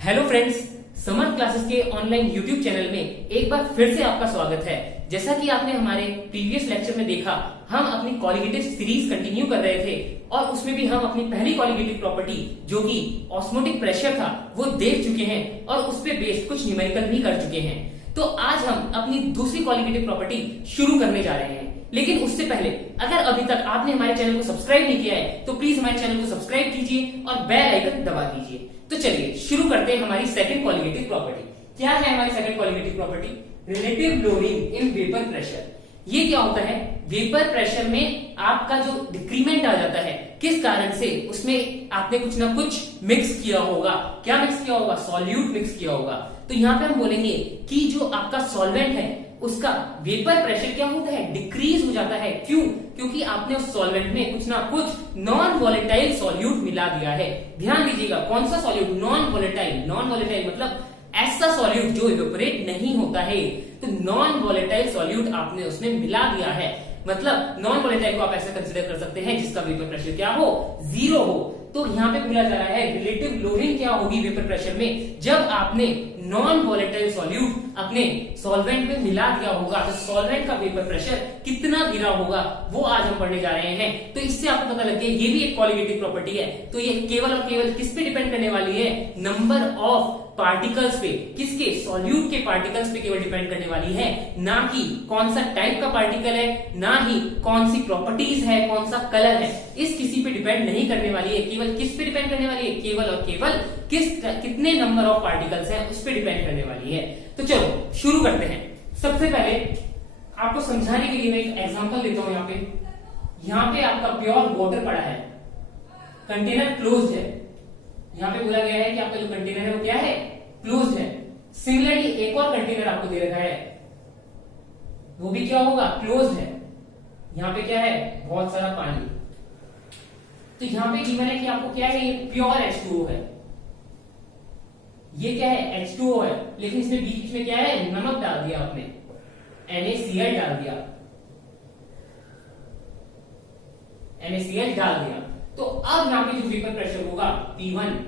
Hello friends, summer classes के online YouTube channel में एक बार फिर से आपका स्वागत है। जैसा कि आपने हमारे प्रीवियस लेक्चर में देखा, हम अपनी कॉलिगेटिव सीरीज कंटिन्यू कर रहे थे और उसमें भी हम अपनी पहली कॉलिगेटिव प्रॉपर्टी जो कि ऑस्मोटिक प्रेशर था वो देख चुके हैं और उस पे बेस्ड कुछ न्यूमेरिकल भी कर चुके हैं। तो आज हम अपनी दूसरी कॉलिगेटिव प्रॉपर्टी शुरू करने जा रहे हैं। लेकिन उससे पहले अगर अभी तक आपने हमारे चैनल को सब्सक्राइब नहीं किया है तो प्लीज हमारे चैनल को सब्सक्राइब कीजिए और बेल आइकन दबा दीजिए। तो चलिए शुरू करते हैं हमारी सेकंड कॉलिगेटिव प्रॉपर्टी। क्या है हमारी second colligative property? Relative loading in vapour pressure. ये क्या होता है? वेपर प्रेशर में आपका जो डिक्रीमेंट आ जाता है, किस कारण से? उसमें आपने कुछ ना कुछ मिक्स किया होगा। क्या मिक्स किया होगा? सॉल्यूट मिक्स किया होगा। तो यहाँ पे हम बोलेंगे कि जो आपका सॉल्वेंट है उसका वेपर प्रेशर क्या होता है? डिक्रीज हो जाता है। क्यों? क्योंकि आपने उस सॉल्वेंट में कुछ ना कुछ नॉन वॉलेटाइल सॉल्यूट मिला दिया है। ध्यान दीजिएगा, कौन सा solute? Non volatile. Non volatile मतलब ऐसा सॉल्यूट जो इवेपोरेट नहीं होता है। तो नॉन वॉलेटाइल सॉल्यूट आपने उसमें मिला दिया है। मतलब नॉन वॉलेटाइल को आप ऐसा कंसिडर कर सकते हैं जिसका वेपर प्रेशर क्या हो? 0 हो। तो यहाँ पे बोला जा रहा है रिलेटिव लोडिंग क्या होगी वेपर प्रेशर में? जब आपने नॉन वॉलेटाइल सॉल्यूट अपने सॉल्वेंट में मिला दिया होगा तो सॉल्वेंट का वेपर प्रेशर कितना गिरा होगा वो आज हम पढ़ने जा रहे हैं। तो इससे आपको पता लग गया ये भी एक कॉलिगेटिव प्रॉपर्टी है। तो ये केवल और केवल किस पे डिपेंड करने वाली है? नंबर ऑफ पार्टिकल्स पे। किसके? सॉल्यूट के पार्टिकल्स पे केवल डिपेंड करने वाली है, ना कि कौन सा टाइप का पार्टिकल है, ना ही कौन सी प्रॉपर्टीज है, कौन सा कलर है। इस किसी पे डिपेंड नहीं करने वाली है। केवल किस पे डिपेंड करने वाली है? केवल और केवल कितने नंबर ऑफ पार्टिकल्स हैं उस पे डिपेंड करने वाली है। तो चलो शुरू करते हैं। सबसे पहले आपको समझाने के लिए मैं एक एग्जांपल देता हूं। यहाँ पे आपका प्योर वाटर पड़ा है, कंटेनर क्लोज्ड है। यहाँ पे बोला गया है कि आपका जो कंटेनर है वो क्या है? क्लोज्ड है। सिमिलरली एक और कंटेनर आपको दे रखा है, वो भी क्या होगा? क्लोज्ड है। यहाँ पे क्या है? बहुत सारा पानी। तो यहाँ पे गिवन है कि आपको क्या है? ये प्योर H2O है। ये क्या है? H2O है। लेकिन इसमें बीच में क्या है? नमक डाल दिया आपने, NaCl डाल दिया, NaCl डाल दिया। तो अब यहाँ पे जो वेपर प्रेशर होगा P1,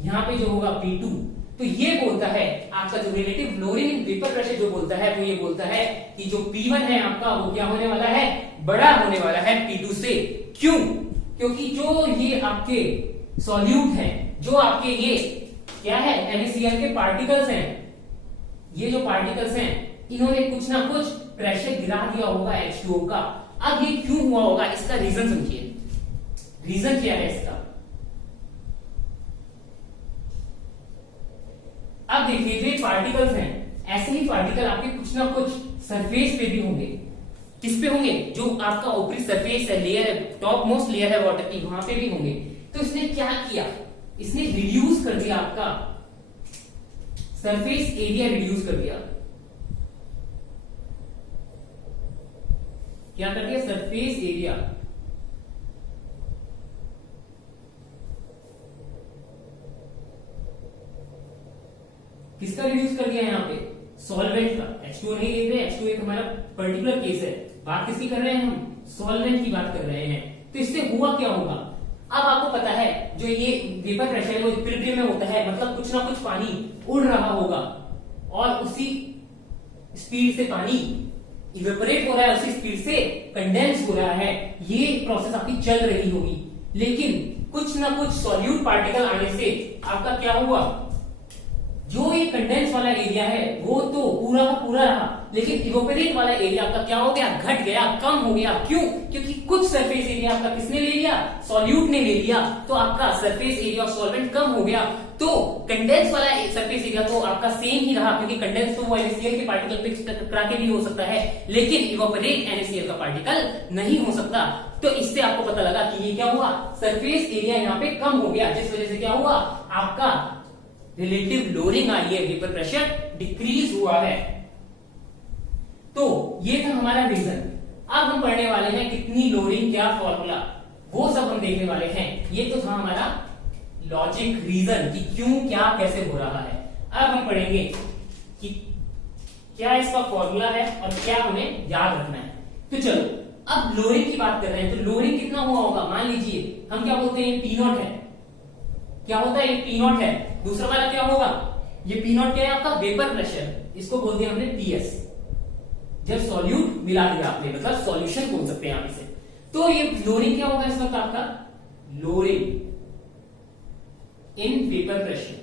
यहाँ पे जो होगा P2। तो ये बोलता है आपका जो relative loading in vapour pressure जो बोलता है वो ये बोलता है कि जो P1 है आपका वो क्या होने वाला है? बड़ा होने वाला है P2 से। क्यों? क्योंकि जो ये आपके सॉल्यूट है, जो आपके ये क्या है? NaCl के पार्टिकल्स हैं, ये जो पार्टिकल्स हैं इन्होंने कुछ ना कुछ प्रेशर गिरा दिया होगा H2O का। अब ये क्यों हुआ होगा इसका रीजन समझिए। रीजन क्या है इसका? अब देखिए जो ये पार्टिकल्स हैं, ऐसे ही पार्टिकल आपके कुछ ना कुछ सरफेस पे भी होंगे। किस पे होंगे? जो आपका ऊपरी सरफेस है, लेयर है, टॉप मोस्ट लेयर है वाटर की, वहां पे भी होंगे। तो इसने क्या किया? इसने रिड्यूस कर दिया आपका सरफेस एरिया, रिड्यूस कर दिया। क्या कर दिया? Surface area. किसका रिड्यूस कर दिया? यहाँ पे सॉल्वेंट का। H2O नहीं ले रहे, H2O एक हमारा पर्टिकुलर केस है। बात किसकी कर रहे हैं हम? सॉल्वेंट की बात कर रहे हैं। तो इससे हुआ क्या होगा? अब आपको पता है जो ये वेपर प्रेशर है वो इक्विलिब्रियम में होता है, मतलब कुछ ना कुछ पानी उड़ रहा होगा और उसी स्पीड से पानी इवेपोरेट हो रहा है, उसी स्पीड से कंडेंस हो रहा है। ये प्रोसेस आपकी चल रही होगी। लेकिन कुछ ना कुछ सॉल्यूट पार्टिकल आने से आपका क्या हुआ? जो ये कंडेंस वाला एरिया है वो तो पूरा का पूरा रहा, लेकिन इवेपोरेट वाला एरिया आपका क्या हो गया? घट गया, कम हो गया। क्यों? क्योंकि कुछ सरफेस एरिया आपका किसने ले लिया? सॉल्यूट ने ले लिया। तो आपका सरफेस एरिया ऑफ सॉल्वेंट कम हो गया। तो कंडेंस वाला सरफेस एरिया तो आपका सेम ही रहा, क्योंकि कंडेंस तो वो NaCl के पार्टिकल पे टकरा के भी हो सकता है, लेकिन इवेपोरेट NaCl का पार्टिकल नहीं हो सकता। तो इससे आपको पता लगा कि ये क्या हुआ? सरफेस एरिया यहाँ पे कम हो गया, जिस वजह से क्या हुआ? आपका रिलेटिव लोडिंग आई है, वेपर प्रेशर डिक्रीज हुआ है। तो ये था हमारा रीजन। अब हम पढ़ने वाले हैं कितनी लोडिंग, क्या फॉर्मूला, वो सब हम देखने वाले हैं। ये तो था हमारा लॉजिक रीजन कि क्यों, क्या, कैसे हो रहा है। अब हम पढ़ेंगे कि क्या इसका फॉर्मूला है और क्या हमें याद रखना है। तो चलो अब लोडिंग की बात कर रहे हैं। तो लोडिंग कितना हुआ होगा? मान लीजिए हम क्या बोलते हैं? P0 है। क्या होता है, ये पी नॉट है। दूसरा वाला क्या होगा, ये पी नॉट क्या है आपका वेपर प्रेशर, इसको बोल दिया हमने पीएस। जब सॉल्यूट मिला दिया आपने, मतलब सॉल्यूशन बोल सकते हैं आप इसे। तो ये लोरिंग क्या होगा इस वक्त आपका, Tshering in vapour pressure.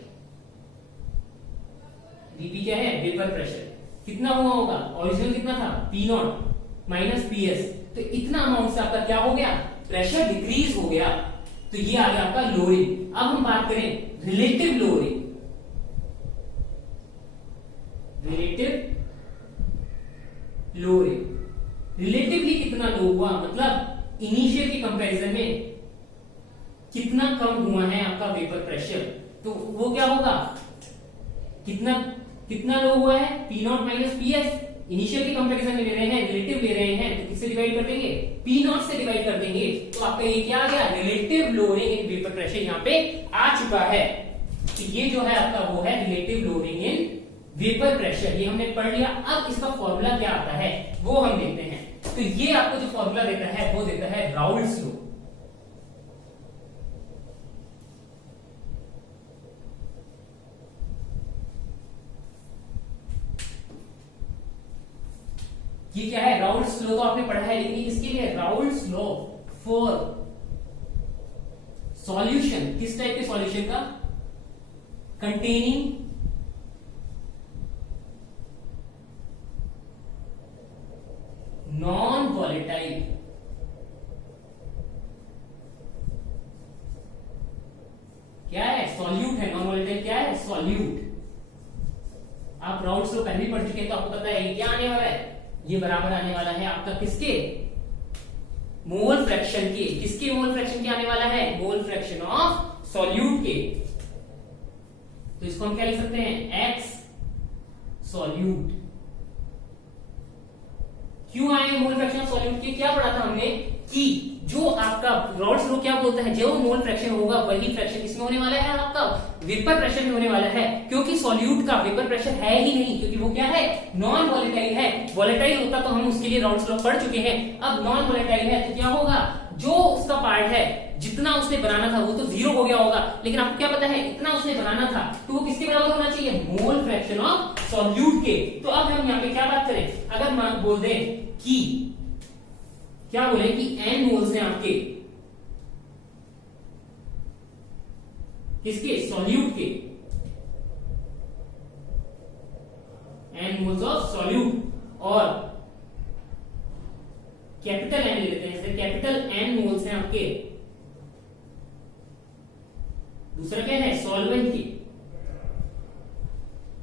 VP क्या है, वेपर प्रेशर। कितना हुआ होगा, ओरिजिनल कितना था, पी नॉट माइनस पीएस, तो इतना अमाउंट से आपका क्या हो गया, प्रेशर डिक्रीज हो गया। तो ये आ गया आपका लोरिंग। अब हम बात करें relative Tshering. Relative Tshering, relatively कितना लो हुआ, मतलब इनिशियल की कंपैरिजन में कितना कम हुआ है आपका वेपर प्रेशर। तो वो क्या होगा, कितना लो हुआ है, P not minus P S. Initial के कंपैरिजन में ले रहे हैं, रिलेटिव ले रहे हैं, तो किससे डिवाइड कर देंगे, पी नॉट से डिवाइड कर देंगे। तो आपका ये क्या आ गया, relative Tshering in vapour pressure यहाँ पे आ चुका है। तो ये जो है आपका वो है relative Tshering in vapour pressure, ये हमने पढ़ लिया। अब इसका फॉर्मूला क्या आता है वो हम देखते हैं। तो ये आपको जो फॉर्मूला देता है वो देता है राउल्ट्स लॉ। ये क्या है, राउल्ट्स लॉ तो आपने पढ़ा है, लेकिन इसके लिए राउल्ट्स लॉ फॉर सॉल्यूशन, किस टाइप के सॉल्यूशन का, कंटेनिंग नॉन वॉलेटाइल, क्या है, सॉल्यूट है। नॉन वॉलेटाइल क्या है, सॉल्यूट। आप राउल्ट्स लॉ पहले पढ़ चुके हैं, तो आपको पता है ये क्या आने वाला है, ये बराबर आने वाला है आपका किसके, मोल फ्रैक्शन के। किसके मोल फ्रैक्शन के आने वाला है, मोल फ्रैक्शन ऑफ सॉल्यूट के। तो इसको हम क्या लिख सकते हैं, एक्स सॉल्यूट। क्यों आए मोल फ्रैक्शन ऑफ सॉल्यूट के, क्या पढ़ा था हमने कि जो आपका राउल्ट्स लॉ क्या बोलता है, जो मोल फ्रैक्शन होगा वही फ्रैक्शन किसमें होने वाला है, आपका वेपर प्रेशर में होने वाला है। क्योंकि सॉल्यूट का वेपर प्रेशर है ही नहीं, क्योंकि वो क्या है, नॉन वॉलेटाइल है। वॉलेटाइल होता तो हम उसके लिए राउल्ट्स लॉ पढ़ चुके हैं। अब नॉन वॉलेटाइल है तो क्या होगा, जो उसका पार्ट है, जितना उसने बनाना था वो तो जीरो हो गया होगा, लेकिन आपको क्या पता है इतना उसने बनाना था, तो वो किसके बराबर होना चाहिए, मोल फ्रैक्शन ऑफ सॉल्यूट के। तो अब हम यहाँ पे क्या बात करें, अगर मान बोल दें कि क्या बोले कि n मोल्स हैं आपके, किसके, सॉल्यूट के, n मोल्स ऑफ सॉल्यूट, और कैपिटल n ले लेते हैं, जैसे कैपिटल N मोल्स हैं आपके, दूसरा क्या है, सॉल्वेंट की।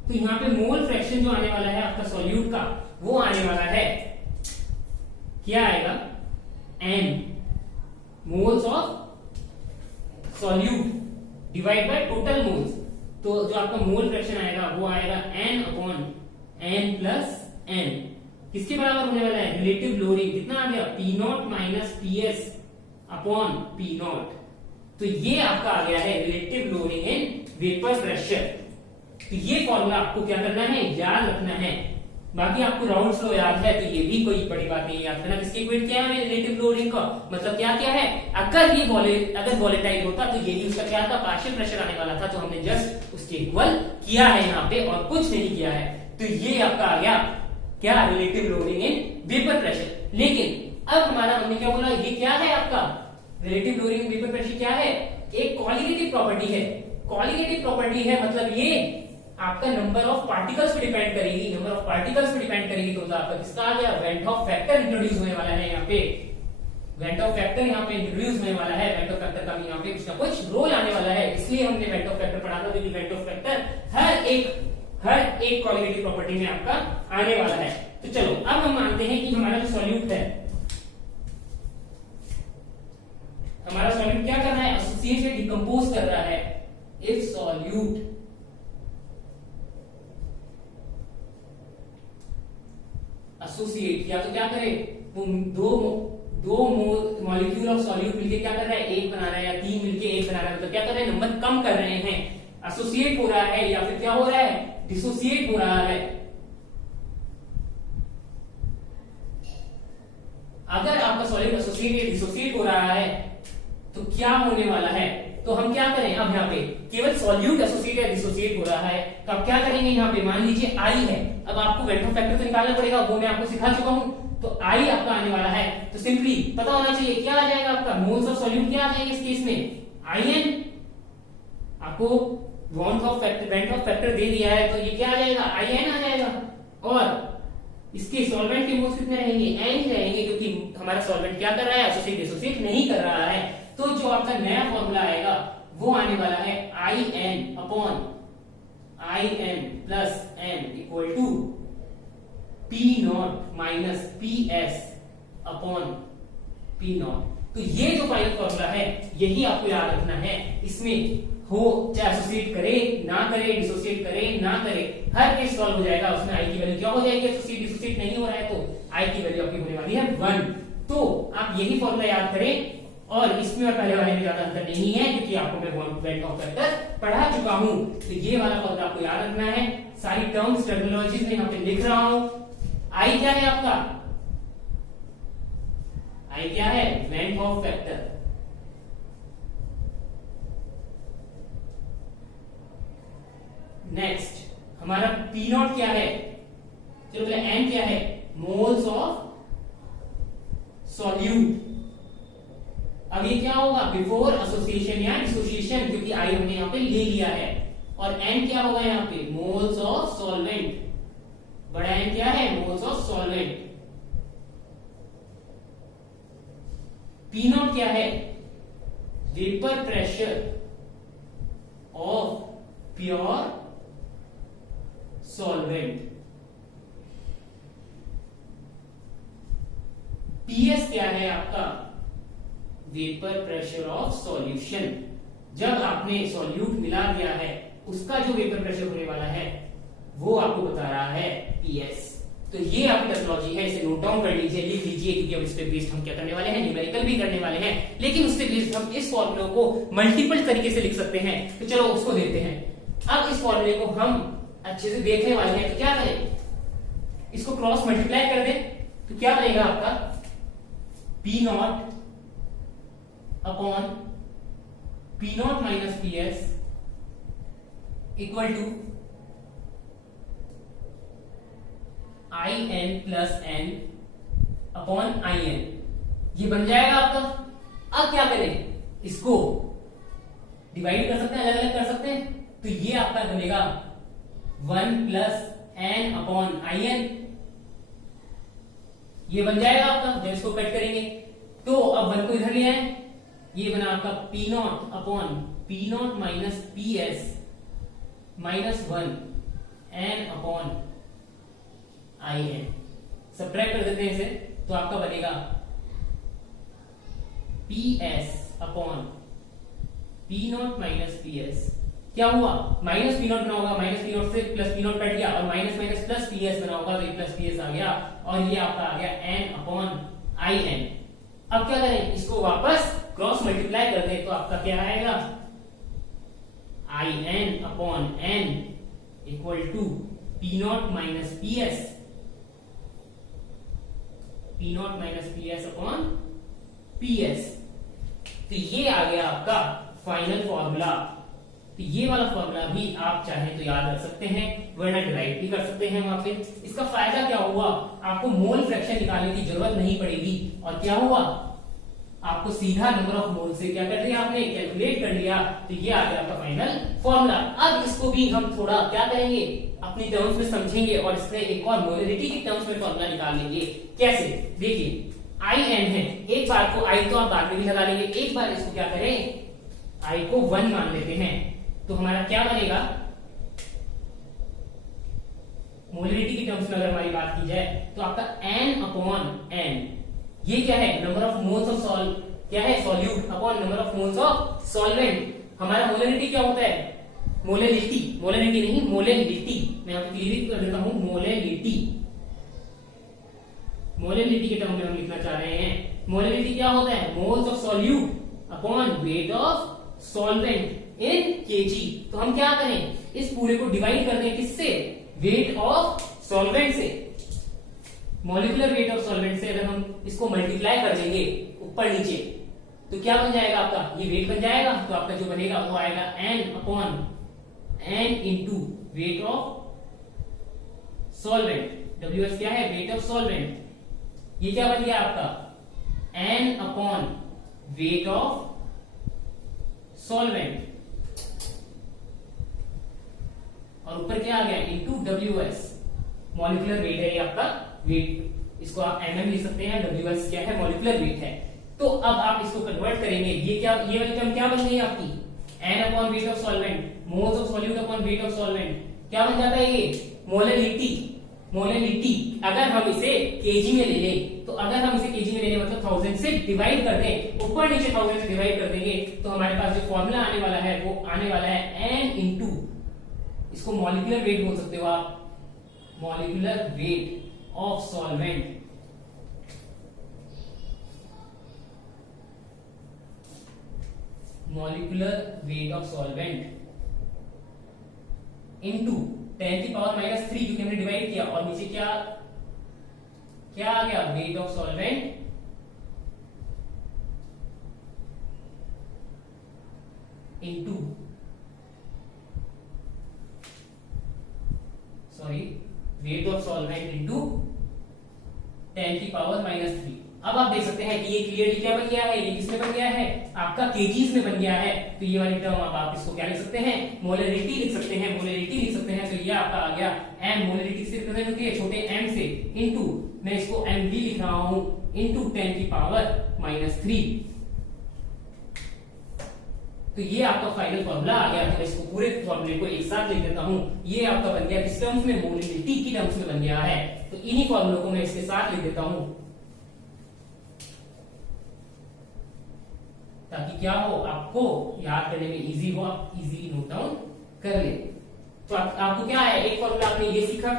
तो यहां पे मोल फ्रैक्शन जो आने वाला है आपका सॉल्यूट का, वो आने वाला है, क्या आएगा, n moles of solute divide by total moles. तो जो आपका मोल फ्रैक्शन आएगा वो आएगा n upon n plus n। किसके बराबर होने वाला है, रिलेटिव लोरिंग। कितना आ गया, P not minus P S upon P not. तो ये आपका आ गया है relative Tshering in vapour pressure. तो ये फॉर्मूला आपको क्या करना है, याद रखना है। बाकी आपको राउल्ट्स लॉ याद है तो ये भी कोई बड़ी बात नहीं, याद करना किसके इक्वेट क्या है, रिलेटिव लोरिंग का मतलब क्या क्या है। अगर ये अगर वॉलेटाइल होता तो ये भी उसका क्या था, पार्शियल प्रेशर आने वाला था, तो हमने जस्ट उसके इक्वल किया है यहाँ पे और कुछ नहीं किया है। तो ये आपका आ गया क्या, relative Tshering in vapour pressure. लेकिन अब हमारा हमने क्या बोला, ये क्या है आपका relative Tshering in vapour pressure, क्या है, एक क्वालिटेटिव प्रॉपर्टी है। क्वालिटेटिव प्रॉपर्टी है मतलब ये आपका नंबर ऑफ पार्टिकल्स पे डिपेंड करेगी, नंबर ऑफ पार्टिकल्स पे डिपेंड करेगी। तो आपका किसका आ गया, वेंट ऑफ फैक्टर इंट्रोड्यूस होने वाला है यहाँ पे। वेंट ऑफ फैक्टर यहाँ पे इंट्रोड्यूस होने वाला है। वेंट ऑफ फैक्टर का भी यहाँ पे कुछ ना कुछ रोल आने वाला है, इसलिए हमने वेंट ऑफ फैक्टर पढ़ा था, क्योंकि वेंट ऑफ फैक्टर हर एक क्वालिटेटिव प्रॉपर्टी में आपका आने वाला है। तो चलो अब हम मानते हैं कि हमारा जो सॉल्यूट है, हमारा सॉल्यूट क्या कर रहा है, एसोसिएट में डिकम्पोज कर रहा है। इफ सॉल्यूट एसोसिएट, या तो क्या करे, दो मॉलिक्यूल ऑफ सॉल्यूट मिलके क्या कर रहा है, एक बना रहा है, या तीन मिलके एक बना रहा है, मतलब क्या कर रहे हैं, नंबर कम कर रहे हैं। एसोसिएट हो रहा है या फिर क्या हो रहा है, डिसोसिएट हो रहा है। अगर आपका सॉल्यूट एसोसिएट या डिसोसिएट हो रहा है तो क्या होने वाला है, तो तो हम क्या करें, अब यहाँ पे केवल सॉल्यूट एसोसिएट या डिसोसिएट हो रहा है, तो आप क्या करेंगे, यहाँ पे मान लीजिए आई है, अब आपको वेक्टर फैक्टर तो निकालना पड़ेगा, वो मैं आपको सिखा चुका हूं। तो आई आपका आने वाला है, तो सिंपली पता होना चाहिए क्या आ जाएगा आपका, मोल्स ऑफ सॉल्यूट क्या आ जाएगा इस केस में, IN। आपको वेंट ऑफ फैक्टर दे दिया है, तो ये क्या आ जाएगा, IN आ जाएगा। और इसके सॉल्वेंट के मोल्स कितने रहेंगे, n ही रहेंगे, क्योंकि हमारा सॉल्वेंट क्या कर रहा है, एसोसिएट डिसोसिएट नहीं कर रहा है। तो जो आपका नया फॉर्मूला आएगा वो आने वाला है IN upon IN plus n equal to P0 minus PS upon P0। तो ये जो फाइनल फॉर्मूला है यही आपको याद रखना है। इसमें हो चाहे एसोसिएट करे ना करे, डिसोसिएट करे ना करे, हर केस सॉल्व हो जाएगा। उसमें आई की वैल्यू क्या हो जाएगी, एसोसिएट डिसोसिएट नहीं हो रहा है तो आई की वैल्यू आपकी होने वाली है 1। तो आप यही फॉर्मूला याद करें, और इसमें और पहले वाले में ज्यादा अंतर नहीं है, क्योंकि आपको मैं वेंट ऑफ फैक्टर पढ़ा चुका हूं। तो ये वाला फॉर्मूला आपको याद रखना है। सारी टर्म्स टर्मिनोलॉजीज में यहाँ पे लिख रहा हूं। आई क्या है आपका, आई क्या है, वेंट ऑफ फैक्टर। नेक्स्ट हमारा P0 क्या है, चलो पहले N क्या है, मोल्स ऑफ सॉल्यूट। अब ये क्या होगा, बिफोर एसोसिएशन या डिसोसिएशन, क्योंकि आई हमने यहां पे ले लिया है। और N क्या होगा यहाँ पे, मोल्स ऑफ सॉल्वेंट। बड़ा N क्या है, मोल्स ऑफ सॉल्वेंट। P0 क्या है, vapour pressure of pure solvent. PS क्या है आपका, वेपर प्रेशर ऑफ सॉल्यूशन। जब आपने सॉल्यूट मिला दिया है उसका जो वेपर प्रेशर होने वाला है वो आपको बता रहा है PS। तो ये आपकी टर्मिनोलॉजी है, इसे नोट डाउन कर लीजिए, लिख लीजिए, क्योंकि अब इस पे बेस्ड हम क्या करने वाले हैं, न्यूमेरिकल भी करने वाले हैं, लेकिन उससे बेस्ड हम इस फॉर्मूले को मल्टीपल तरीके से लिख सकते हैं। तो चलो उसको देखते हैं। अब इस फॉर्मूले को हम अच्छे से देखने वाले हैं, तो क्या करें, इसको क्रॉस मल्टीप्लाई कर दें, तो क्या बनेगा आपका P0 upon P0 minus PS equal to IN plus N upon IN। ये बन जाएगा आपका। अब क्या करें, इसको डिवाइड कर सकते हैं, अलग अलग कर सकते हैं, तो ये आपका बनेगा 1 प्लस N अपॉन IN। ये बन जाएगा आपका। जब इसको कट करेंगे तो अब 1 को इधर ले आए, ये बना आपका P0 upon P0 minus PS minus 1 N upon IN। Subtract कर देते हैं इसे, तो आपका बनेगा PS upon P0 minus PS। क्या हुआ, माइनस P0 बना होगा, माइनस P0 से प्लस P0 कट गया, और माइनस माइनस प्लस PS बना होगा, तो ये प्लस PS आ गया, और ये आपका आ गया N अपॉन IN। अब क्या करें, इसको वापस क्रॉस मल्टीप्लाई कर दें, तो आपका क्या आएगा, IN upon N equal to P0 minus PS, P0 minus PS upon PS। तो ये आ गया आपका फाइनल फॉर्मूला। तो ये वाला फॉर्मूला भी आप चाहें तो याद रख सकते हैं, वरना डिराइव भी कर सकते हैं वहां पे। इसका फायदा क्या हुआ, आपको मोल फ्रैक्शन निकालने की जरूरत नहीं पड़ेगी, और क्या हुआ, आपको सीधा नंबर ऑफ मोल से क्या कर दिया, आपने कैलकुलेट कर लिया। तो ये आ गया आपका फाइनल फॉर्मूला। अब इसको भी हम थोड़ा क्या करेंगे, अपनी टर्म्स में समझेंगे, और इसमें एक और मोलरिटी की टर्म्स में फॉर्मूला निकाल लेंगे। कैसे, देखिए IN है, एक बार को I तो आप बाद में भी लगा लेंगे, एक बार इसको क्या करें, I को 1 मान लेते हैं, तो हमारा क्या बनेगा, मोलरिटी की टर्म्स में अगर हमारी बात की जाए तो आपका N अपॉन N, ये क्या है, number of moles of solve, क्या है, solute upon number of moles of solvent. हमारा मोलरिटी क्या होता है, मोलरिटी, मोलरिटी नहीं मोलरिटी, मैं आपको क्लियर कर देता हूं, मोलरिटी, मोलरिटी के टर्म में हम लिखना चाह रहे हैं। मोलरिटी क्या होता है, moles of solute upon weight of solvent in KG. तो हम क्या करें, इस पूरे को डिवाइड कर दें, किससे, वेट ऑफ सॉल्वेंट से, मॉलिक्यूलर वेट ऑफ सॉल्वेंट से। अगर हम इसको मल्टीप्लाई कर देंगे ऊपर नीचे, तो क्या बन जाएगा आपका, ये वेट बन जाएगा। तो आपका जो बनेगा वो आएगा n into weight of solvent. WS क्या है, वेट ऑफ सॉल्वेंट। ये क्या बन गया आपका n upon weight of solvent, और ऊपर क्या आ गया इंटू WS, मॉलिक्यूलर वेट है ये आपका वेट। इसको आप mm लिख सकते हैं, WS क्या है, मॉलिक्यूलर वेट है। तो अब आप इसको कन्वर्ट करेंगे, ये क्या, ये वाली टर्म क्या बन गई आपकी, n upon weight of solvent, moles of solute upon weight of solvent. क्या बन जाता है ये, मोलरिटी। मोलरिटी अगर हम इसे केजी में ले लें, तो अगर हम इसे केजी में ले लें मतलब 1000 से डिवाइड कर दें, ऊपर नीचे 1000 से डिवाइड कर देंगे, तो हमारे पास जो फॉर्मूला आने वाला है वो आने वाला है n इंटू, इसको मॉलिक्यूलर वेट बोल सकते हो आप, molecular weight of solvent. Molecular weight of solvent into 10 की पावर -3 क्योंकि हमने डिवाइड किया, और नीचे क्या क्या आ गया, weight of solvent into weight of solvent into 10 की पावर -3। अब आप देख सकते हैं कि ये क्लियरली क्या बन गया है, ये किसमें बन गया है, आपका केजीज में बन गया है। तो ये वाली टर्म आप इसको क्या लिख सकते हैं, मोलरिटी लिख सकते हैं, मोलरिटी लिख सकते हैं। तो ये आपका आ गया m, मोलरिटी से रिप्रेजेंट होती है छोटे m से, इनटू मैं इसको mv लिख रहा हूं, इनटू 10 की पावर -3। तो ये आपका फाइनल फॉर्मूला आ गया। तो इसको पूरे फॉर्मूले को एक साथ लिख देता हूं, ये आपका बन गया किस टर्म्स में, मोलरिटी की टर्म्स में बन गया है। तो इन्हीं फॉर्मूलों को मैं इसके साथ लिख देता हूं ताकि क्या हो, आपको याद करने में इजी हो, आप इजीली नोट डाउन कर ले। तो आपको क्या है, एक फॉर्मूला आपने ये सीखा,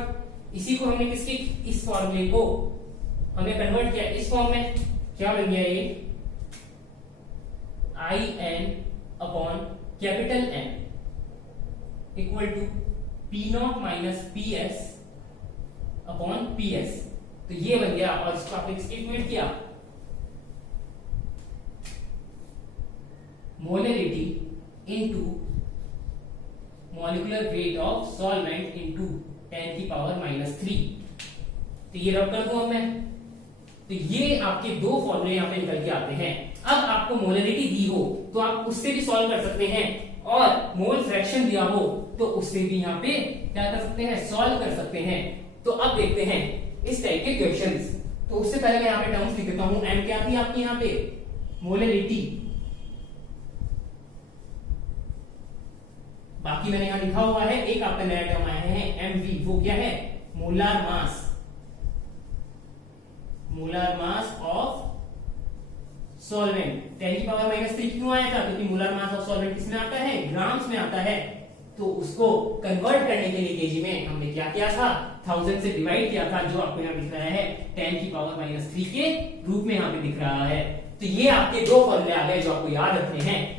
इसी को हमने किसके, इस फॉर्मूले को हमने कन्वर्ट किया इस फॉर्म में। क्या बन गया ये, IN upon capital N equal to P0 minus PS upon PS। तो ये बन गया, और इसको आपने किसके इक्वेट किया, molarity into molecular weight of solvent into 10 की पावर -3। तो ये रब कर दूं मैं, तो ये आपके दो फॉर्मूले यहां पे निकल के आते हैं। अब आपको मोलरिटी दी हो तो आप उससे भी सॉल्व कर सकते हैं, और मोल फ्रैक्शन दिया हो तो उससे भी यहां पे क्या कर सकते हैं, सॉल्व कर सकते हैं। तो अब देखते हैं इस टाइप के क्वेश्चंस। तो उससे पहले मैं यहां पे टर्म्स लिख देता हूं। m क्या थी आपकी यहां पे, मोलरिटी, बाकी मैंने यहां लिखा हुआ है एक आपका नया टर्म आया है mv, वो क्या है, molar mass, molar mass of solvent. 10 की पावर -3 क्यों आया था, क्योंकि मोलार मास ऑफ सॉल्वेंट किसमें आता है, ग्राम्स में आता है। तो उसको कन्वर्ट करने के लिए केजी में हमने क्या किया था, 1000 से डिवाइड किया था, जो आपको यहां दिख रहा है 10 की पावर -3 के रूप में यहां पे दिख रहा है। तो ये आपके दो फॉर्मूले आ गए जो आपको याद रखने हैं,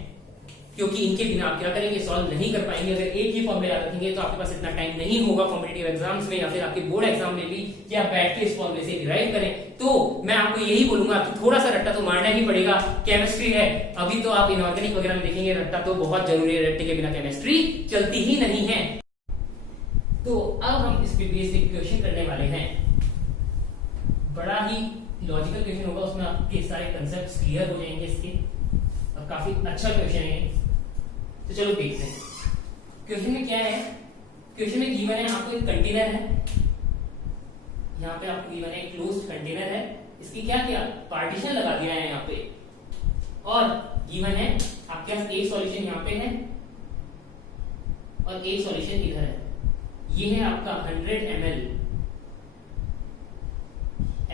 क्योंकि इनके बिना आप क्या करेंगे, सॉल्व नहीं कर पाएंगे। अगर एक ही फॉर्मूला याद रखेंगे तो आपके पास इतना टाइम नहीं होगा कॉम्पिटिटिव एग्जाम्स में या फिर आपके बोर्ड एग्जाम में भी कि आप बैठ के इस फॉर्मूले से डिराइव करें। तो मैं आपको यही बोलूंगा कि थोड़ा सा रट्टा तो मारना ही पड़ेगा, केमिस्ट्री है। अभी तो आप इनऑर्गेनिक वगैरह में देखेंगे रट्टा तो बहुत जरूरी है, रट्टे के बिना केमिस्ट्री चलती ही नहीं है। तो अब हम इस पे बेसिक क्वेश्चन करने वाले हैं, बड़ा ही लॉजिकल क्वेश्चन होगा, उसमें आपके सारे कंसेप्ट क्लियर हो जाएंगे इसके, और काफी अच्छा क्वेश्चन है। तो चलो देखते हैं क्वेश्चन में क्या है। क्वेश्चन में गिवन है आपको एक कंटेनर है, यहाँ पे आपको गिवन है क्लोज्ड कंटेनर है, इसकी क्या किया, पार्टीशन लगा दिया है यहाँ पे, और गिवन है आपके पास एक सॉल्यूशन यहाँ पे है और एक सॉल्यूशन इधर है। ये है आपका 100 ml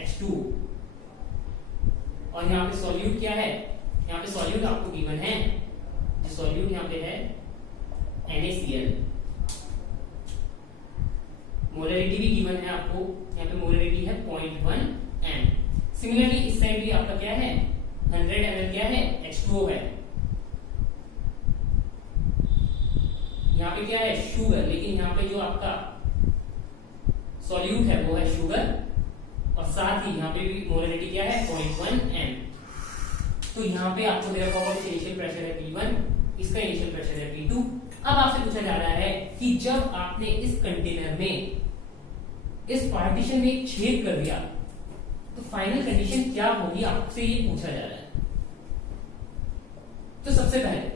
H2, और यहाँ पे सॉल्यूट क्या है, यहाँ पे सॉल्यूट आपको गिवन है, सॉल्यूट यहाँ पे है NaCl। मोलरिटी भी गिवन है आपको, यहाँ पे मोलरिटी है 0.1 m। सिमिलरली इस साइड भी आपका क्या है, 100 ml क्या है, H2O है। यहाँ पे क्या है, शुगर, लेकिन यहाँ पे जो आपका सॉल्यूट है वो है शुगर, और साथ ही यहाँ पे भी मोलरिटी क्या है, 0.1 m। तो यहाँ पे आपको दे रखा होगा इनिशियल प्रेशर है P1, इसका इनिशियल प्रेशर है P2। अब आपसे पूछा जा रहा है कि जब आपने इस कंटेनर में इस पार्टीशन में एक छेद कर दिया तो फाइनल कंडीशन क्या होगी, आपसे ये पूछा जा रहा है। तो सबसे पहले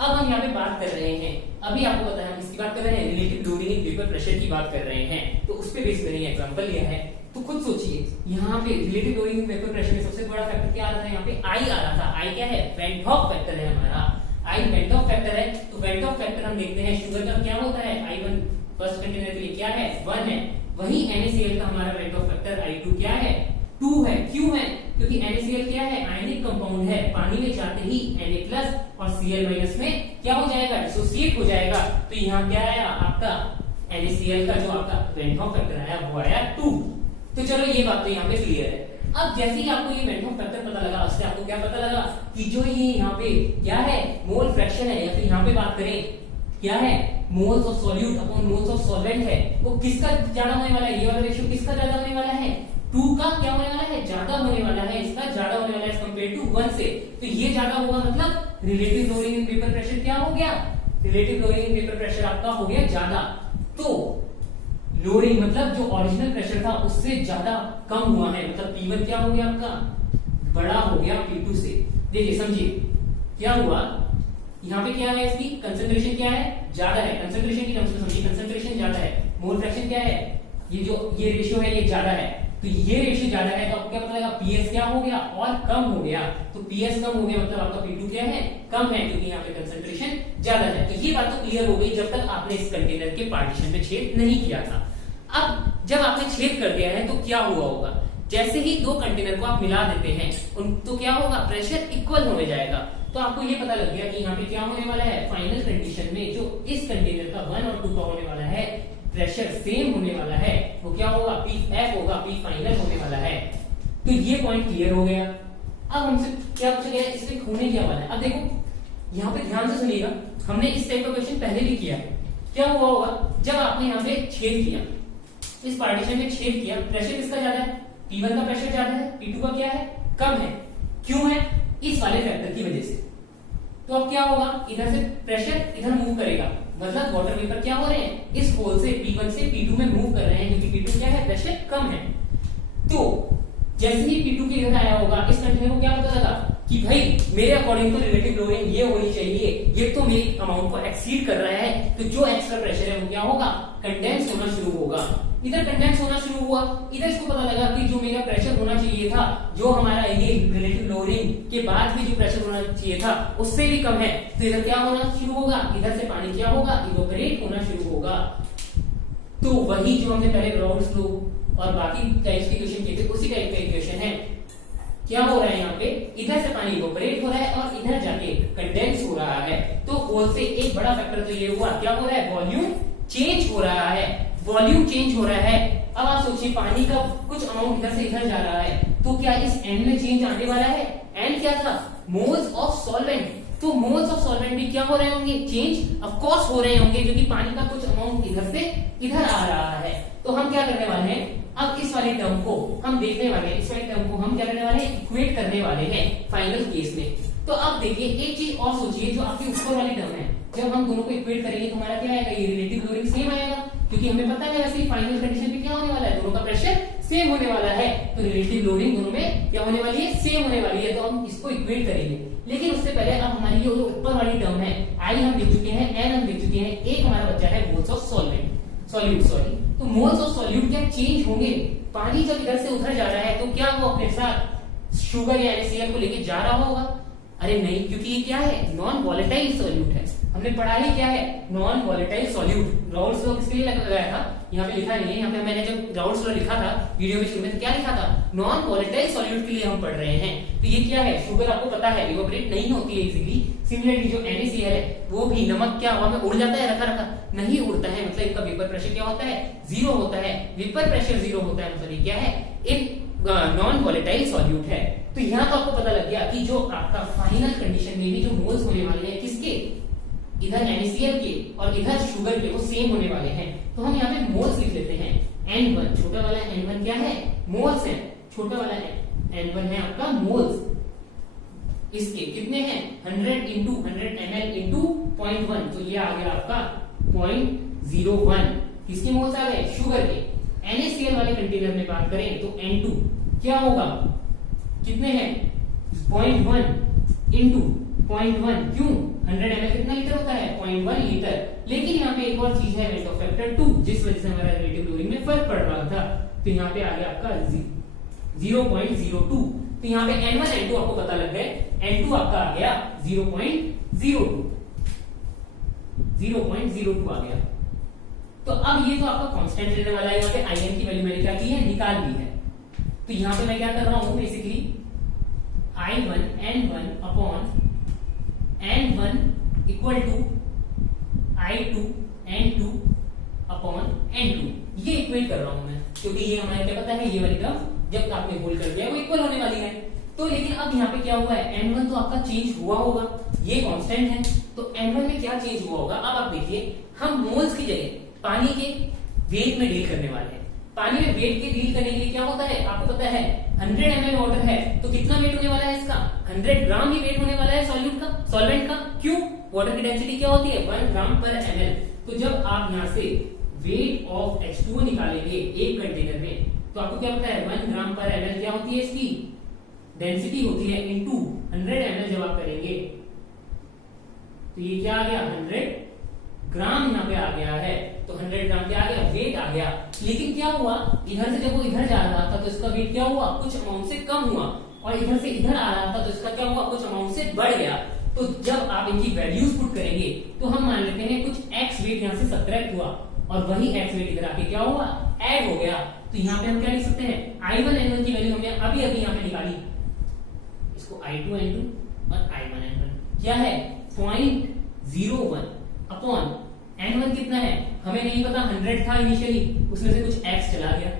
अब हम यहाँ पे बात कर रहे हैं, अभी आपको बताया हम इसकी बात कर रहे हैं, relative loading in vapour pressure की बात कर रहे हैं। तो उस पे बेस मैंने एग्जांपल लिया है। तो खुद सोचिए यहाँ पे relative loading in vapour pressure में सबसे बड़ा फैक्टर क्या आ रहा है, यहाँ पे आई आ रहा था। आई क्या है, वेन हॉफ फैक्टर है हमारा, आई वेन हॉफ फैक्टर है। तो वेन हॉफ फैक्टर हम देखते हैं शुगर का क्या होता है, I1 फर्स्ट कंटेनर के लिए क्या है, 1 है। वही NaCl का हमारा वेन हॉफ फैक्टर I2 क्या है, 2 है। क्यों है, क्योंकि NaCl क्या है, आयनिक कंपाउंड है, पानी में जाते ही Na+ और Cl- में क्या हो जाएगा, डिसोसिएट हो जाएगा। तो यहाँ क्या आया आपका NaCl का जो आपका वेन हॉफ फैक्टर आया वो आया 2। तो चलो ये बात तो यहाँ पे क्लियर है। अब जैसे ही आपको ये वेन हॉफ फैक्टर पता लगा, उससे आपको क्या पता लगा कि जो ये यहाँ पे क्या है, मोल फ्रैक्शन है, या फिर यहाँ पे बात करें क्या है, moles of solute upon moles of solvent है, वो किसका ज्यादा होने वाला है, ये वाला रेशियो किसका ज्यादा होने वाला है, 2 का क्या होने वाला है, ज्यादा होने वाला है, इसका ज्यादा होने वाला है एज कंपेयर टू 1 से। तो ये ज्यादा होगा मतलब relative loading in vapour pressure क्या हो गया, relative loading in vapour pressure आपका हो गया ज्यादा। तो लोडिंग मतलब जो ओरिजिनल प्रेशर था उससे ज्यादा कम हुआ है, मतलब P1 क्या हो गया आपका, बड़ा हो गया P2 से। देखिए समझिए क्या हुआ, यहाँ पे क्या है, इसकी कंसंट्रेशन क्या है, ज्यादा है। कंसंट्रेशन की टर्म्स में समझिए, कंसंट्रेशन ज्यादा है, मोल फ्रैक्शन क्या है, ये जो ये रेशियो है ये ज्यादा है। तो ये रेशियो ज्यादा है तो आपको क्या पता लगेगा, PS क्या हो गया और कम हो गया। तो PS कम हो गया मतलब आपका P2 क्या है, कम है, क्योंकि यहाँ पे कंसंट्रेशन ज्यादा है। तो ये बात तो क्लियर हो गई जब तक आपने इस कंटेनर के पार्टीशन में छेद नहीं किया था। अब जब आपने छेद कर दिया है तो क्या हुआ होगा, जैसे ही दो कंटेनर को आप मिला देते हैं तो क्या होगा, प्रेशर इक्वल होने जाएगा। तो आपको ये पता लग गया कि यहाँ पे क्या होने वाला है, फाइनल कंडीशन में जो इस कंटेनर का 1 और 2 का होने वाला है, प्रेशर सेम होने वाला है, वो क्या होगा, Pf होगा, P फाइनल होने वाला है। तो ये पॉइंट क्लियर हो गया। अब हमसे क्या पूछा गया, इसमें होने क्या वाला है। अब देखो यहाँ पे ध्यान से सुनिएगा, हमने इस टाइप का क्वेश्चन पहले भी किया है। क्या हुआ होगा, जब आपने यहाँ पे छेद किया, इस पार्टीशन में छेद किया, प्रेशर किसका ज्यादा है, P1 का प्रेशर ज्यादा है, P2 का क्या है, कम है। क्यों है, इस वाले फैक्टर की वजह से। तो अब क्या होगा, इधर से प्रेशर इधर मूव करेगा, मतलब वाटर वेपर क्या हो रहे हैं, इस होल से P1 से P2 में मूव कर रहे हैं, क्योंकि P2 क्या है, प्रेशर कम है। तो जैसे ही P2 के इधर आया होगा, इस कंटेनर को क्या पता लगा कि भाई मेरे अकॉर्डिंग तो रिलेटिव लोडिंग ये होनी चाहिए, ये तो मेरी अमाउंट को एक्सीड कर रहा है। तो जो एक्स्ट्रा प्रेशर है वो क्या होगा, कंडेंस होना शुरू होगा। इधर कंडेंस होना शुरू हुआ, इधर इसको पता लगा कि जो मेरा प्रेशर होना चाहिए था, जो हमारा ये रिलेटिव लोडिंग के बाद भी जो प्रेशर होना चाहिए था उससे भी कम है। तो इधर क्या होना शुरू होगा, इधर से पानी क्या होगा, इवोपरेट होना शुरू होगा। तो वही जो हमने पहले राउल्स लॉ और बाकी टाइप्स के इक्वेशन किए थे, उसी टाइप का इक्वेशन है। क्या हो रहा है, यहाँ पे इधर से पानी इवोपरेट हो रहा है और इधर जाके कंडेंस हो रहा है। तो होल से एक बड़ा फैक्टर तो ये हुआ, क्या हो रहा है, वॉल्यूम चेंज हो रहा है, वॉल्यूम चेंज हो रहा है। अब आप सोचिए पानी का कुछ अमाउंट इधर से इधर जा रहा है, तो क्या इस एन में चेंज आने वाला है। एन क्या था, मोल्स ऑफ सॉल्वेंट। तो मोल्स ऑफ सॉल्वेंट भी क्या हो रहे होंगे, चेंज ऑफ कोर्स हो रहे होंगे, क्योंकि पानी का कुछ अमाउंट इधर से इधर आ रहा है। तो हम क्या करने वाले हैं, अब इस वाली टर्म को हम देखने वाले हैं, इस वाली टर्म को हम क्या करने वाले हैं, इक्वेट करने वाले हैं फाइनल केस में। तो अब देखिए एक चीज और सोचिए, जो आपकी ऊपर वाली टर्म है, जब हम दोनों को इक्वेट करेंगे तो हमारा क्या आएगा, ये रिलेटिव लोडिंग सेम आएगा, क्योंकि हमें पता है वैसे फाइनल कंडीशन में क्या होने वाला है, दोनों का प्रेशर सेम होने वाला है। तो रिलेटिव लोडिंग दोनों में क्या होने वाली है, सेम होने वाली है। तो हम इसको इक्वेट करेंगे, लेकिन उससे पहले अब हमारी जो ऊपर वाली टर्म है, आई हम लिख चुके हैं, एन हम लिख चुके हैं, एक हमारा बच्चा है मोल्स ऑफ सॉल्यूट सॉरी। तो मोल्स ऑफ सॉल्यूट क्या चेंज होंगे, पानी जब इधर से उधर जा रहा है तो क्या वो अपने साथ शुगर या NaCl को लेके जा रहा होगा। अरे नहीं, क्योंकि ये क्या है, नॉन वॉलेटाइल सॉल्यूट है। हमने पढ़ा ही क्या है, non volatile solute. Raoult's law किसके लिए लगाया था, यहाँ पे लिखा नहीं है, यहाँ पे मैंने जब राउल्स लॉ लिखा था वीडियो में शुरू में, तो क्या लिखा था, नॉन वॉलेटाइल सॉल्यूट के लिए हम पढ़ रहे हैं। तो ये क्या है, शुगर आपको पता है इवोपरेट नहीं होती है इजीली। सिमिलरली जो NaCl है वो भी, नमक क्या हवा में उड़ जाता है, रखा रखा नहीं उड़ता है, मतलब इनका वेपर प्रेशर क्या होता है, 0 होता है। वेपर प्रेशर 0 होता है, मतलब ये क्या है, एक नॉन वॉलेटाइल सॉल्यूट है। तो यहाँ तो आपको पता लग गया कि जो आपका फाइनल कंडीशन में भी जो मोल्स होने वाले हैं किसके, इधर NaCl के और इधर शुगर के, वो सेम होने वाले हैं। तो हम यहाँ पे मोल्स लिख लेते हैं, N1 छोटा वाला N1 क्या है, मोल्स है, छोटा वाला N1 है आपका मोल्स। इसके कितने हैं 100 इंटू 100 ml इंटू 0.1, तो ये आ गया आपका 0.01। किसके मोल्स आ गए शुगर के। NaCl वाले कंटेनर में बात करें तो N2 क्या होगा कितने हैं 0.1 इंटू 0.1, क्यों 100 ml कितना लीटर होता है 0.1 लीटर। लेकिन यहाँ पे एक और चीज है रेट ऑफ फैक्टर 2, जिस वजह से हमारा रिलेटिव क्लोरीन में फर्क पड़ रहा था, तो यहाँ पे आ गया आपका 0.02। तो यहाँ पे N1 N2 आपको पता लग गए, N2 आपका आ गया 0.02 आ गया। तो अब ये तो आपका कांस्टेंट रहने वाला है, यहाँ पे आयन की वैल्यू मैंने क्या की है निकाल ली है। तो यहाँ पे मैं क्या कर रहा हूं basically I1 N1 upon N1 equal to I2 N2 upon N2, ये इक्वेट कर रहा हूं मैं, क्योंकि ये हमारे क्या पता है ये वाली टर्म जब आपने होल कर दिया वो इक्वल होने वाली है। तो लेकिन अब यहाँ पे क्या हुआ है N1 तो आपका चेंज हुआ होगा, ये कांस्टेंट है, तो N1 में क्या चेंज हुआ होगा। अब आप देखिए हम मोल्स की जगह पानी के वेट में डील करने वाले हैं। पानी में वेट के डील करने के लिए क्या होता है आपको पता है 100 ml वाटर है तो कितना वेट होने वाला है इसका 100 ग्राम ही वेट होने वाला है सॉल्वेंट का। क्यों वाटर की डेंसिटी क्या होती है 1 ग्राम पर ml। तो जब आप यहाँ से वेट ऑफ H2O निकालेंगे एक कंटेनर में तो आपको क्या पता है 1 ग्राम पर ml क्या होती है इसकी डेंसिटी होती है इनटू 100 ml जब आप करेंगे तो ये क्या आ गया 100 ग्राम यहाँ पे आ गया है। तो 100 ग्राम क्या आ गया वेट आ गया। लेकिन क्या हुआ इधर से जब वो इधर जा रहा था तो इसका वेट क्या हुआ कुछ अमाउंट से कम हुआ, और इधर से इधर आ रहा था तो इसका क्या हुआ कुछ अमाउंट से बढ़ गया। तो जब आप इनकी वैल्यूज पुट करेंगे तो हम मान लेते हैं कुछ x वेट यहाँ से सब्ट्रैक्ट हुआ और वही x वेट इधर आके क्या हुआ ऐड हो गया। तो यहाँ पे हम क्या लिख सकते हैं I1 N1 की वैल्यू हमने अभी अभी यहाँ पे निकाली, इसको I2 N2 और I1 N1 क्या है 0.01 अपॉन N1 कितना है हमें नहीं पता 100 था इनिशियली, उसमें से कुछ x चला गया,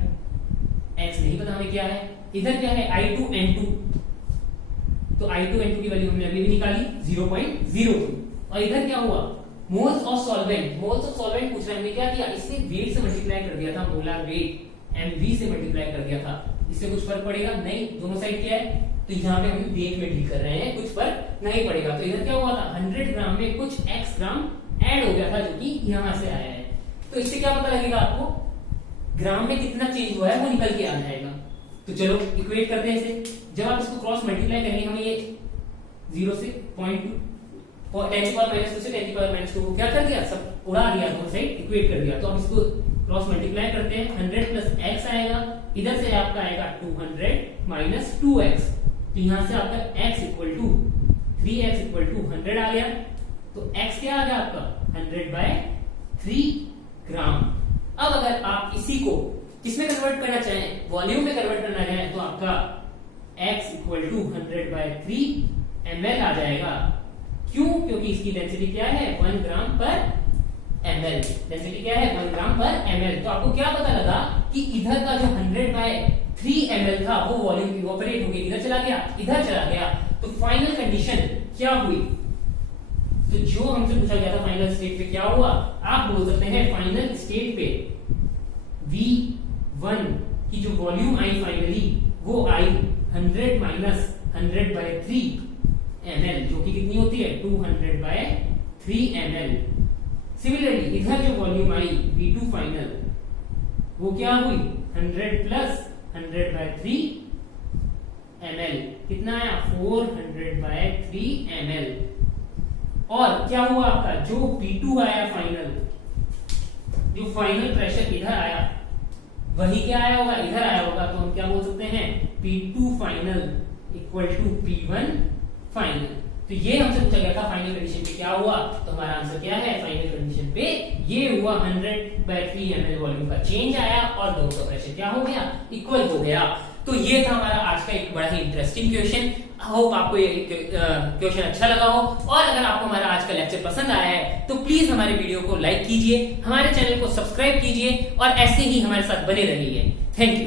x नहीं पता हमें क्या है। इधर क्या है I2 N2, तो I2 N2 की वैल्यू हमने अभी भी निकाली 0.02। और इधर क्या हुआ मोल्स ऑफ सॉल्वेंट पूछ रहे हैं हमने क्या किया इससे वेट से मल्टीप्लाई कर दिया था, मोलार वेट mv से मल्टीप्लाई कर दिया था। इससे कुछ फर्क पड़ेगा नहीं, दोनों साइड क्या है तो यहाँ पे हम वेट में डील कर रहे हैं, कुछ फर्क नहीं पड़ेगा। तो इधर क्या हुआ था 100 ग्राम में कुछ x ग्राम ऐड हो गया था जो कि यहां से आया है। तो इससे क्या पता लगेगा आपको ग्राम में कितना चेंज हुआ है वो निकल के आ जाएगा। तो चलो इक्वेट करते हैं इसे। जब आप इसको क्रॉस मल्टीप्लाई करेंगे हमें ये 0 से 0.2 और 10 पावर -2 से 10 पावर -2 को क्या कर दिया सब उड़ा दिया, दोनों साइड इक्वेट कर दिया। तो हम इसको क्रॉस मल्टीप्लाई करते हैं 100 प्लस x आएगा, इधर से आपका आएगा 200 माइनस 2x। तो यहां से आपका x equal to 3x equal to 100 आ गया। तो x क्या आ गया आपका 100/3 ग्राम। अब अगर आप इसी को किसमें कन्वर्ट करना चाहें वॉल्यूम में कन्वर्ट करना चाहें तो आपका x इक्वल टू 100/3 ml आ जाएगा। क्यों क्योंकि इसकी डेंसिटी क्या है 1 ग्राम पर ml, डेंसिटी क्या है 1 ग्राम पर ml। तो आपको क्या पता लगा कि इधर का जो 100/3 ml था वो वॉल्यूम इवोपरेट होके इधर चला गया। तो फाइनल कंडीशन क्या हुई, तो जो हमसे पूछा गया था फाइनल स्टेट पे क्या हुआ, आप बोल सकते हैं फाइनल स्टेट पे V1 की जो वॉल्यूम आई फाइनली वो आई 100 माइनस 100/3 ml जो कि कितनी होती है 200/3 ml। सिमिलरली इधर जो वॉल्यूम आई V2 फाइनल वो क्या हुई 100 प्लस 100/3 ml, कितना आया 400/3 ml। और क्या हुआ आपका जो P2 आया फाइनल, जो फाइनल प्रेशर इधर आया वही क्या आया होगा इधर आया होगा। तो हम क्या बोल सकते हैं P2 final equal to P1 final. तो ये हमसे पूछा गया था फाइनल कंडीशन पे क्या हुआ, तो हमारा आंसर क्या है फाइनल कंडीशन पे ये हुआ 100/3 ml वॉल्यूम का चेंज आया और दोनों का प्रेशर क्या हो गया इक्वल हो गया। तो ये था हमारा आज का एक बड़ा ही इंटरेस्टिंग क्वेश्चन। होप आपको ये क्वेश्चन अच्छा लगा हो, और अगर आपको हमारा आज का लेक्चर पसंद आया है तो प्लीज हमारे वीडियो को लाइक कीजिए, हमारे चैनल को सब्सक्राइब कीजिए और ऐसे ही हमारे साथ बने रहिए। Thank you.